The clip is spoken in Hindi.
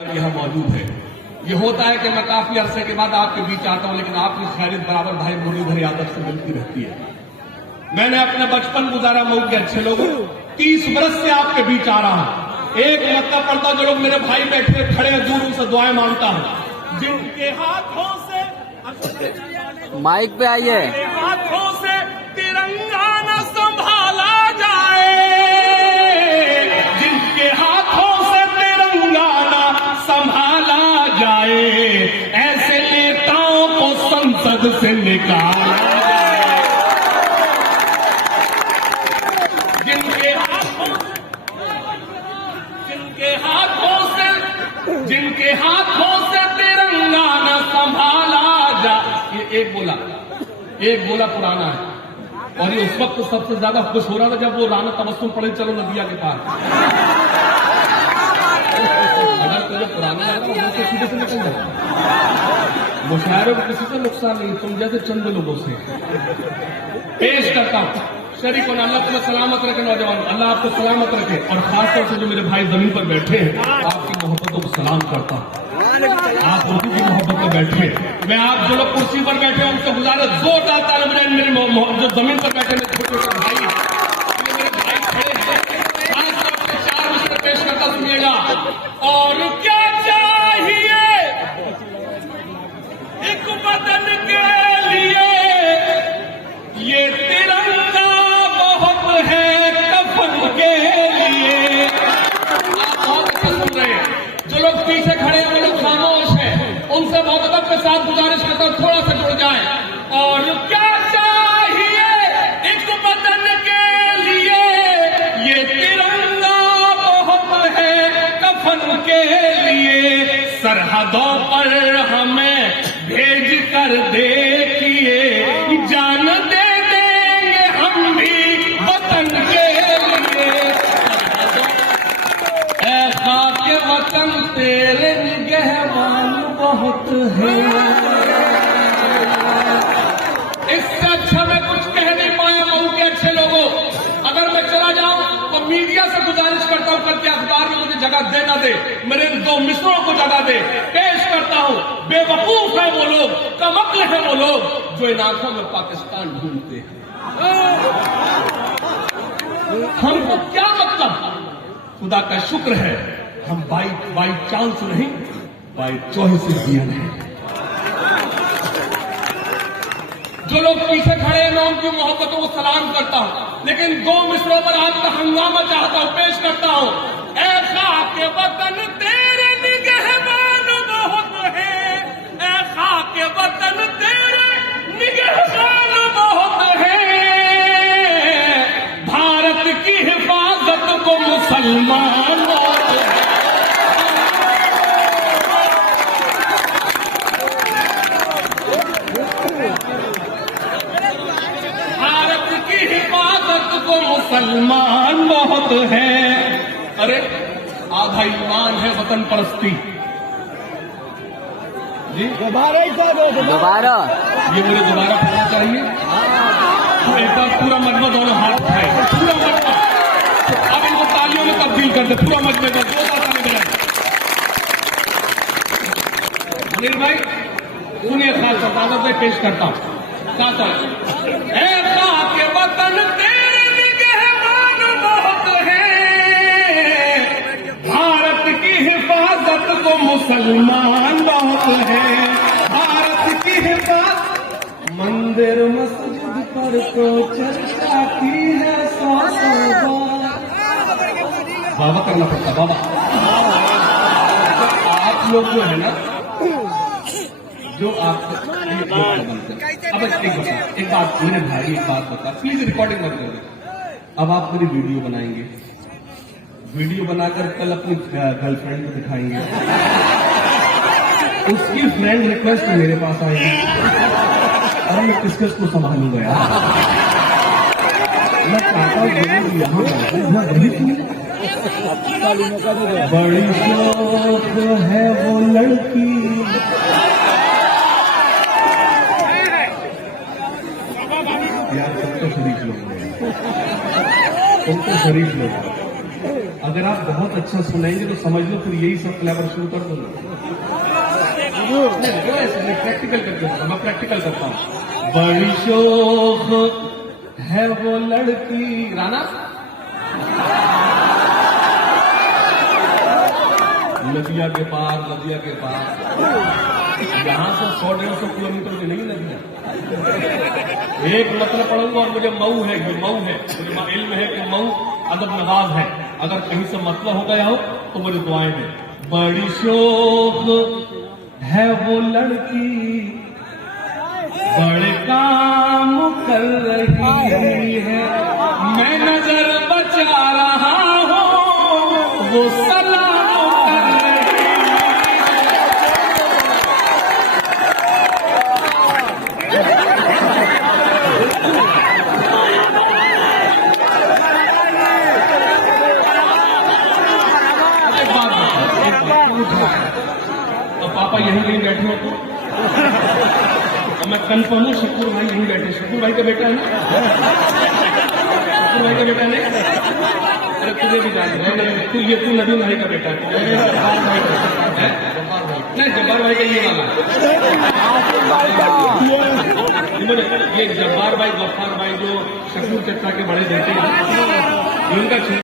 यहाँ मौजूद है। ये होता है कि मैं काफी अरसे के बाद आपके बीच आता हूँ, लेकिन आपकी खैरियत बराबर भाई मुरलीधर यादव से मिलती रहती है। मैंने अपना बचपन गुजारा मऊ के अच्छे लोगों, 30 बरस से आपके बीच आ रहा हूँ। एक मक्का पड़ता जो लोग मेरे भाई बैठे खड़े हैं दूर, उनसे दुआएं मांगता हूँ। जिनके हाथों से माइक पे आइए, हाथों से तिरंगा न संभाला जाए, जिनके हाथों से तिरंगा न संभाला जाए, ऐसे नेताओं को संसद से निकाला जाए। जिनके हाथों से तिरंगा न संभाला जाए। ये एक बोला पुराना है, और ये उस वक्त सबसे ज्यादा खुश हो रहा था जब वो राना तबस्सुम पड़े चलो नदिया के पार। अगर तुझे पुराना लग रहा है सीधे से निकल जाए। मुशायरों को किसी से नुकसान नहीं, तुम जैसे चंद लोगों से। पेश करता हूँ शरीक और अल्लाह तुम्हें सलामत रखे नौजवान, अल्लाह आपको सलामत रखे। और खासतौर से जो मेरे भाई जमीन पर बैठे हैं, आपकी मोहब्बतों को सलाम करता हूँ। आप उनकी भी मोहब्बत में बैठे। मैं आप जो लोग कुर्सी पर बैठे हैं उनसे गुजारिश जोरदार ताली बजाएं। मेरे जो जमीन पर बैठे मेरे छोटे छोटे भाई, मेरे भाई खड़े हैं, खासतौर से 4 मिनट पेश करता सुनिएगा। और क्या चाहिए एक वतन के लिए, ये तिरंगा बहुत है कफन के लिए। आप बहुत अच्छा सुन रहे हैं। जो लोग पीछे खड़े हैं वो लोग खामोश हैं, उनसे मोहब्बत के साथ गुजारिश करता हूं थोड़ा सा जुड़ जाए। और क्या चाहिए एक वतन के लिए, ये तिरंगा बहुत है कफन के लिए। सरहदों पर हमें भेज कर देखिए, जान दे देंगे हम भी वतन के लिए। ऐ खाके वतन तेरे निगहबान बहुत है। इससे अच्छा मैं कुछ कह नहीं पाया मऊ के अच्छे लोगों। अगर मैं चला जाऊं तो मीडिया से गुजारिश करता हूं करके अखबार में मुझे जगह दे ना दे, मेरे इन 2 मित्रों को जगह दे। पेश करता हूं, बेवकूफ है वो लोग, कमक्ल है वो लोग जो इन आंखों में पाकिस्तान ढूंढते हैं। हमको क्या मतलब? खुदा का शुक्र है हम बाई चांस नहीं, बाई चॉइस दिए हैं। जो लोग पीछे खड़े हैं मैं उनकी मोहब्बतों को सलाम करता हूं, लेकिन 2 मिसरों पर आपका हंगामा चाहता हूं, पेश करता हूं। ऐ खाके वतन तेरे निगहबान बहुत है, ऐ खाके वतन तेरे निगहबान बहुत है। भारत की हिफाजत को मुसलमान मुसलमान बहुत है। अरे आधा ईमान है वतन परस्ती जी। दोबारा ये मुझे दोबारा पढ़ना चाहिए। तो एक बार पूरा मजमा दोनों हाथ उठाए, पूरा मजमा। अब इनको तालियों में तब्दील कर दे, पूरा मजमे को 2 ताली बजाए। अनिल भाई सुनिए, खास ताकत से पेश करता हूँ। के वतन तेरे निगहबान बहुत है, भारत की हिफाजत को मुसलमान बहुत है। भारत की हिफाजत मंदिर मस्जिद पर तो चर्चा की है 100 बाबा करना पड़ता बाबा। आप लोग जो है ना, जो आप अब एक बात मेरे भाई, एक बात बता, प्लीज रिकॉर्डिंग मत करो। अब आप मेरी वीडियो बनाएंगे, वीडियो बनाकर कल अपनी गर्लफ्रेंड को दिखाएंगे, उसकी फ्रेंड रिक्वेस्ट मेरे पास आएगी, और मैं किसको संभालूंगा यार। मैं चाहता हूँ बड़ी शौक है वो लड़की, यार तुम तो शरीफ लोग, तुम तो शरीफ लोग। अगर आप बहुत अच्छा सुनाएंगे तो समझ लो फिर यही सब क्लेवर शुरू कर दूंगा। प्रैक्टिकल करके मैं प्रैक्टिकल करता हूँ। बड़ी शोख है वो लड़की, राना नदिया के पार, नदिया के पार, यहां से 100-150 किलोमीटर की नहीं नदियां। एक मतलब पढ़ूंगा और मुझे मऊ है, ये मऊ है, मुझे इल्म है कि मऊ अदब नवाज है। अगर कहीं से मतलब हो गया हो तो मुझे दुआएं दें। बड़ी शोख है वो लड़की, बड़े काम कर रही है, मैं नजर बचा रहा हूं, वो सलाम कर रही तो पापा यहीं कहीं बैठे हो तो मैं कन्फर्म हूँ शकूर भाई यहीं बैठे। शकूर भाई का बेटा है ना? शकूर भाई का बेटा नहीं? अरे तुझे भी जानते हैं, तू नबी भाई का बेटा है। नहीं, जब्बार भाई का ये वाला ये जब्बार भाई, गफ्फार भाई जो शकूर चचा के बड़े बेटे हैं, इनका